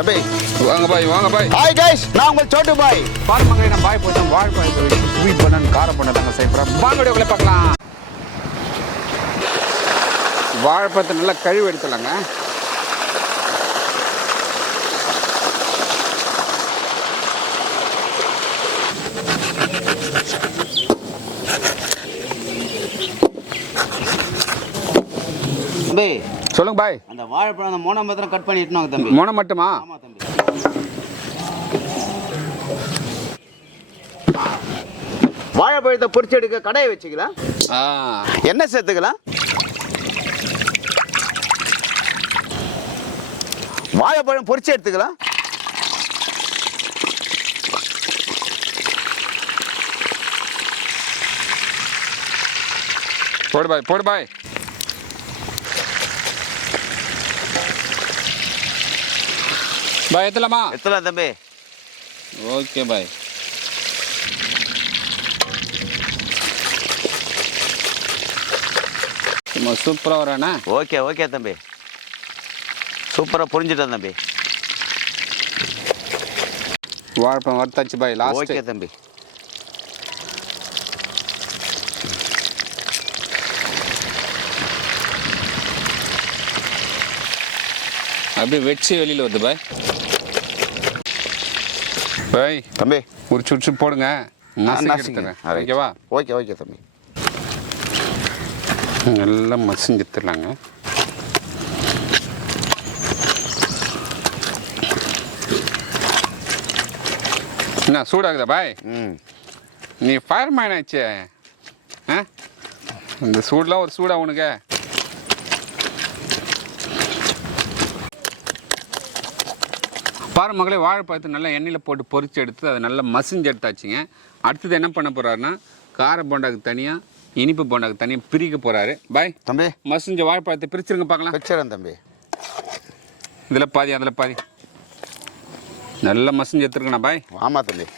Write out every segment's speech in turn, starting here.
தம்பி வாங்க bye hi guys, நான் உங்கள் சோட்டு பாய். பாருங்க நம்ம பாய் போய் வாழைப்பாய் ஸ்வீட் பண்ண கார பண்ண தாங்க செய்யறோம். வாங்க வீடியோக்குள்ள பார்க்கலாம். வாழைப்பழத்தை நல்லா கழுவி எடுத்துலாங்க. தம்பி சொல்லுங்க பாய். அந்த வாழைப்பழம் அந்த மோனை மாத்திரம் கட் பண்ணி இட்டுனாங்க தம்பி. மோனை மட்டுமா? ஆமா தம்பி. வாழைப்பழத்தை பொரிச்சு எடுக்க கடையை வச்சுக்கலாம். என்ன சேர்த்துக்கலாம்? வாழைப்பழம் பொரிச்சு எடுத்துக்கலாம். போடு பாய் எத்தலாமா? எத்தலாம் தம்பி. Okay bye. சூப்பரா வரானே. ஓகே தம்பி, சூப்பரா புரிஞ்சுட்டேன் தம்பி. வாழைப்பழம் வறுத்தாச்சு பாய். லாஸ்ட். ஓகே தம்பி. அப்படியே வெட்சி வெளியில் வருது பாய். பாய் தம்பி ஒரு சுட்டு போடுங்க. ஓகேவா? ஓகே தம்பி. நல்லா மசிஞ்சு எடுத்துடலாங்க. என்ன சூடாகுதா பாய்? நீ ஃபயர் மேன் ஆச்சு. இந்த சூடெலாம் ஒரு சூடா உனக்கு? பாரு மகளே, வாழைப்பழத்தை நல்லா எண்ணெயில் போட்டு பொரிச்சு எடுத்து அதை நல்லா மசிஞ்சு எடுத்தாச்சுங்க. அடுத்தது என்ன பண்ண போகிறாருன்னா, கார போண்டாக்கு தனியாக இனிப்பு போண்டாக்கு தனியாக பிரிக்க போகிறாரு. பாய் தம்பி, மசிஞ்ச வாழைப்பழத்தை பிரிச்சிருங்க பார்க்கலாம். பிரிச்சிடறேன் தம்பி. இதில் பாதி அதில் பாதி நல்லா மசிஞ்சு எடுத்துருக்கண்ணா பாய். ஆமாம் தம்பி.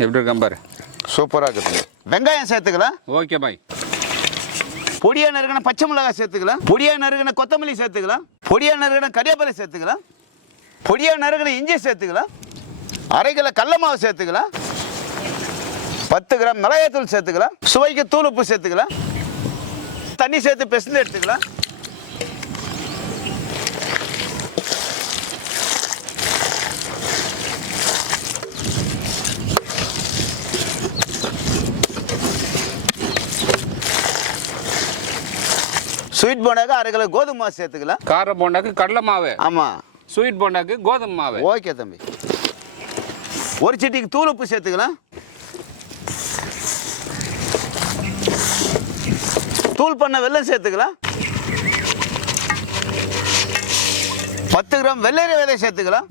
எப்படி இருக்கான் பாரு. சூப்பராக இருக்குது தம்பி. வெங்காயம் சேர்த்துக்கலாம். Okay bye. பொடியாக நறுக்கின பச்சை மிளகாய் சேர்த்துக்கலாம். பொடியாக நறுக்கின கொத்தமல்லி சேர்த்துக்கலாம். பொடியாக நறுக்கின கறிவேப்பிலை சேர்த்துக்கலாம். பொடியாக நறுக்கின இஞ்சி சேர்த்துக்கலாம். 1/2 கிலோ கடலை மாவு சேர்த்துக்கலாம். 10 கிராம் மிளகாய்த்தூள் சேர்த்துக்கலாம். சுவைக்கு தூள் உப்பு சேர்த்துக்கலாம். தண்ணி சேர்த்து பிசைந்து எடுத்துக்கலாம். ஸ்வீட் போண்டாக்கு 1/2 கிலோ கோதுமை மாவு சேர்த்துக்கலாம். கார போண்டாக்கு கடலை மாவு. ஆமாம். ஸ்வீட் போண்டாக்கு கோதுமை மாவு. ஓகே தம்பி. ஒரு சிட்டிக்கு தூள் உப்பு சேர்த்துக்கலாம். தூள் பண்ண வெல்லம் சேர்த்துக்கலாம். 10 கிராம் வெள்ளரி விதை சேர்த்துக்கலாம்.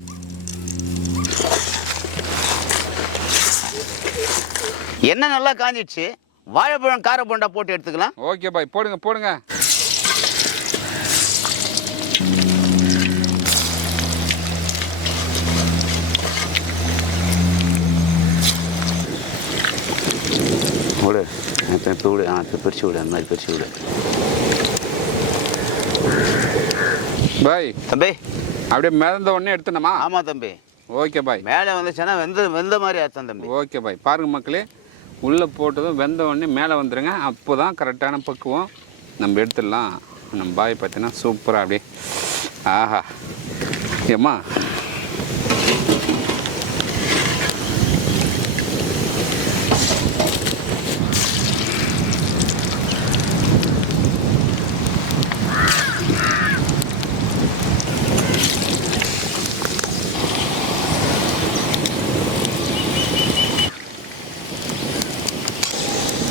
எண்ணெய் நல்லா காஞ்சிடுச்சு. வாழைப்பழம் கார போண்டா போட்டு எடுத்துக்கலாம். ஓகே பாய், போடுங்க. விடு, தூடு பிரிச்சு விடு. அந்த மாதிரி பிரிச்சு விடு பாய். தம்பி அப்படியே மிதந்த உடனே எடுத்துனமா? ஆமாம் தம்பி. Okay bye. மேலே வந்துச்சுன்னா வெந்த மாதிரி அர்த்தம் தம்பி. Okay bye. பாருங்க மக்களே, உள்ளே போட்டதும் வெந்த உடனே மேலே வந்துடுங்க. அப்போ தான் கரெக்டான பக்குவம். நம்ம எடுத்துடலாம். நம்ம பாய் பார்த்தீங்கன்னா சூப்பராக அப்படியே ஆஹா ஏம்மா.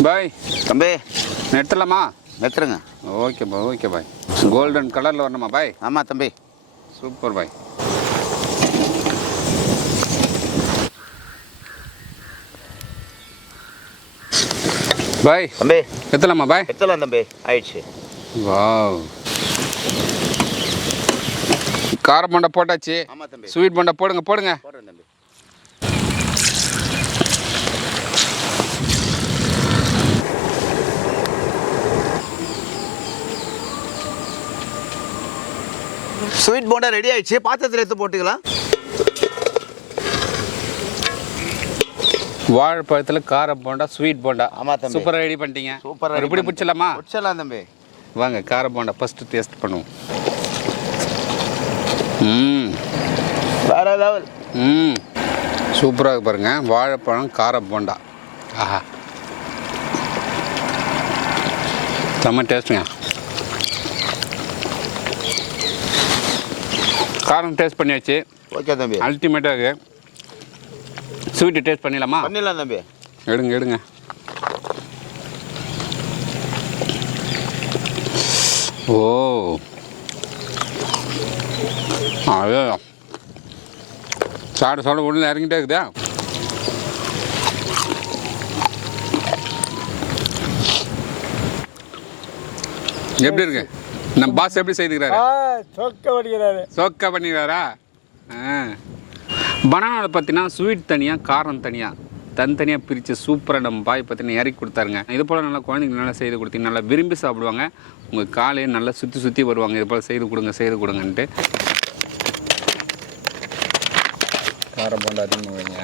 பாய் தம்பி எடுத்துடலாமா? எடுத்துருங்க. Okay bye. கோல்டன் கலரில் வரணுமா பாய்? ஆமாம் தம்பி. சூப்பர் பாய். பாய் தம்பி எடுத்துடலாமா பாய்? எடுத்துடலாம் தம்பி. ஆயிடுச்சு. வாவ், கார போண்டா போட்டாச்சு. ஆமாம் தம்பி. ஸ்வீட் போண்டா போடுங்க. போடுறேன் தம்பி. ஸ்வீட் போண்டா ரெடி ஆயிடுச்சு. பாத்திரத்தில் எடுத்து போட்டுக்கலாம். வாழைப்பழத்தில் கார போண்டா, ஸ்வீட் போண்டா. ஆமாம் தம்பி, சூப்பராக ரெடி பண்ணிட்டீங்க. சூப்பராக எப்படி பிடிச்சலாமா? பிடிச்சலாம் தம்பி. வாங்க கார போண்டா ஃபஸ்ட்டு டேஸ்ட் பண்ணுவோம். வேற லெவல். சூப்பராக பாருங்க. வாழைப்பழம் கார போண்டா. ஆஹா, செம்ம டேஸ்ட்டுங்க. காரம் டேஸ்ட் பண்ணியாச்சு. ஓகே தம்பி, அல்டிமேட்டாக இருக்குது. ஸ்வீட்டு டேஸ்ட் பண்ணிடலாமா? பண்ணிடலாம் தம்பி. எடுங்க. ஓ, அது சாப்பிட உடனே இறங்கிட்டே இருக்குதா? எப்படி இருக்கு? நம்ம பாஸ் எப்படி செய்துக்கிறாரு? சொக்க பண்ணிக்கிறாரா? பனானாவில் பார்த்தீங்கன்னா ஸ்வீட் தனியாக, காரம் தனியாக, தனித்தனியாக பிரித்து சூப்பராக நம்ம பாய் பார்த்தீங்கன்னா இறக்கி கொடுத்தாருங்க. இது போல் நல்லா குழந்தைங்க நல்லா செய்து கொடுத்தீங்க, நல்லா விரும்பி சாப்பிடுவாங்க. உங்கள் காலையே நல்லா சுற்றி வருவாங்க. இது போல் செய்து கொடுங்கன்ட்டு. கார போண்டா அதிகமாக வைங்க.